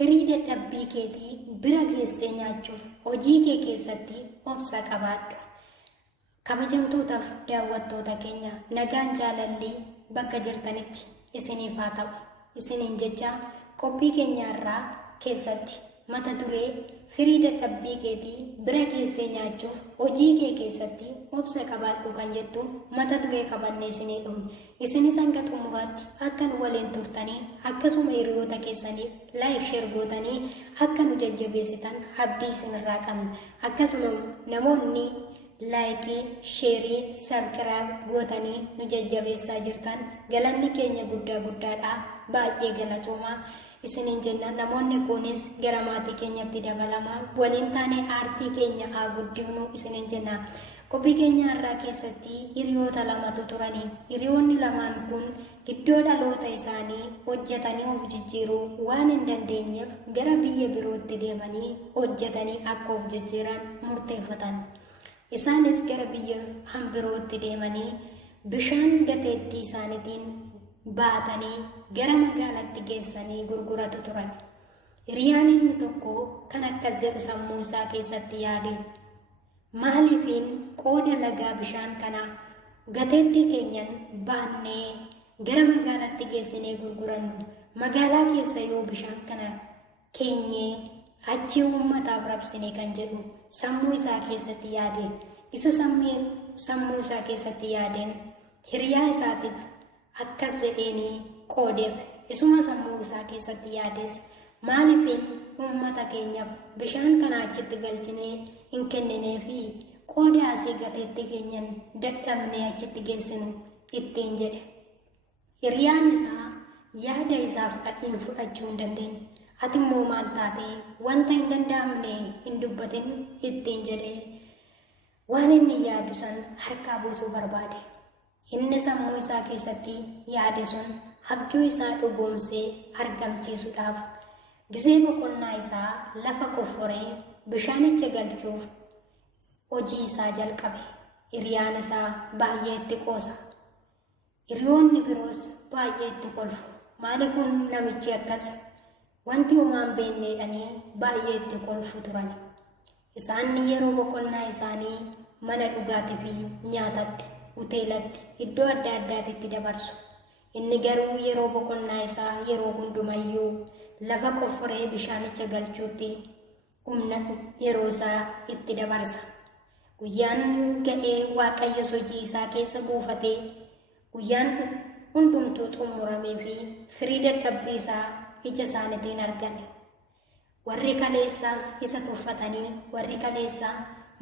firii dadhabbii keetii bira geessee nyaachuuf hojii kee keessatti obsa qabaadhu. Kabajamtootaaf daawwattoota keenya nagaan jaalalli bakka jirtanitti isiniif haa ta'u. Isiniin jecha qophii keenya irraa keessatti mata duree firii dadhabbii keetii bira geessee nyaachuuf hojii kee keessatti obsa qabaadhu kan jettu mata duree qabannee isinii dhufne. Isinis hanga xumuraatti akka nu waliin turtanii akkasuma hiriyoota keessaniif laayif sheer gootanii akka nu jajjabeessitan abdii isinirraa qabna. Akkasuma namoonni laayikii, sheerii, sabskiraayib gootanii nu jajjabeessaa jirtan galanni keenya guddaadha. Baay'ee galatoomaa isiniin jenna. Namoonni kunis gara maatii keenyatti dabalamaa waliin taanee aartii keenya haa guddifnu isiniin jenna. Qophii keenya irraa keessatti hiriyoota lamatu turanii. Hiriyoonni lamaan kun iddoo dhaloota isaanii hojjetanii of jijjiiruu waan hin dandeenyeef gara biyya birootti deemanii hojjetanii akka of jijjiiran murteeffatan. Isaanis gara biyya birootti deemanii bishaan gateettii isaaniitiin baatanii gara magaalaatti geessanii gurguratu turan. Hiriyaan inni tokko kan akkas jedhu sammuu isaa keessatti yaade, maaliifiin qooda lagaa bishaan kana gateettii keenyan baannee gara magaalaatti geessinee gurgurannu, magaalaa keessa yoo bishaan kana keenyee achi uummataaf rabsine kan jedhu sammuu isaa keessatti yaade. Isa sammuu isaa keessatti yaadeen hiriyaa isaatiif akkas jedheenii qoodeef. Isuma sammuu isaa keessatti yaades maaliifiin uummata keenyaaf bishaan kana achitti galchinee hin kenninee fi qooda asii gateettii keenyan dadhabnee achitti geessinu ittiin jedhe. Hiriyaan isaa yaada isaa fudhachuu hin dandeenye. Ati immoo maal taatee wanta hin danda'amne hin dubbatin ittiin jedhe. Waan inni yaadu san harkaa buusuu barbaade. Inni sammuu isaa keessatti yaade sun abjuu isaa dhugoomsee argamsiisuudhaaf gisee boqonnaa isaa lafa qofforee bishaanicha galchuuf hojii isaa jalqabe. Hiriyaan isaa baay'ee itti qoosa. Hiriyoonni biroos baay'ee itti kolfu. Maali kun namichi akkas wanti homaan beekneedhanii baay'ee itti kolfu turan. Isaan yeroo boqonnaa isaanii mana dhugaatii fi nyaatatti, hoteelatti, iddoo adda addaatti dabarsu. Inni garuu yeroo boqonnaa isaa yeroo hundumayyuu lafa qofforee bishaanicha galchuutti humna yeroo isaa itti dabarsa. Guyyaan ga'ee Waaqayyo hojii isaa keessa buufatee guyyaan hundumtuu xumuramee fi firii dadhabbii isaa ija isaaniitiin argame. Warri kaleessaa isa tuffatanii, warri kaleessaa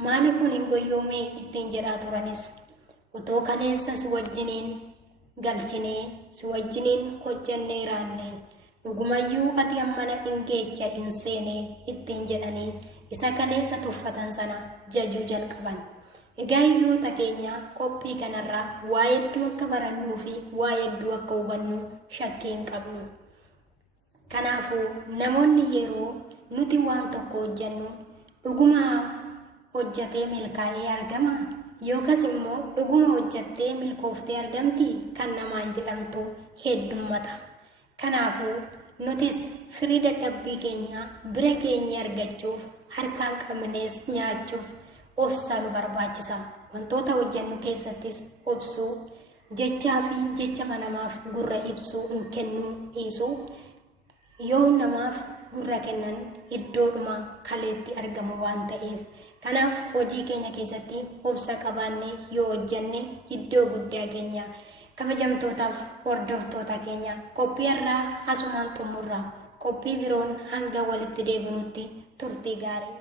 maali kun hin goyyoomee ittiin jedhaa turanis utoo kaleessa si wajjiniin galchinee, si wajjiniin hojjennee raannee dhugumayyuu ati ammana hin geecha hin seenee ittiin jedhanii isa kaleessa tuffatan sana jajuu jalqaban. Egaa hiriyoota keenya qophii kanarraa waa hedduu akka barannuu fi waa hedduu akka hubannu shakkii hin qabnu. Kanaafuu namoonni yeroo nuti waan tokko hojjennu dhuguma hojjetee milkaa'ee argama yookas immoo dhuguma hojjettee milkooftee argamti kan namaan jedhamtu heddummata. Kanaafuu nutis firii dadhabbii keenya bira keenya argachuuf harkaan qabnees nyaachuuf obsa nu barbaachisa. Wantoota hojjennu keessattis obsuu, jechaa fi jecha namaaf gurra ibsuu hin kennuu dhiisuu. Yoo namaaf gurra kennan iddoodhuma kaleetti argamu waan ta'eef. Kanaaf hojii keenya keessatti obsa qabaannee yoo hojjenne iddoo guddaa keenya. Kabajamtootaaf hordoftoota keenya qophii irraa asumaan xumurra. Qophii biroon hanga walitti deebinutti turtii gaarii.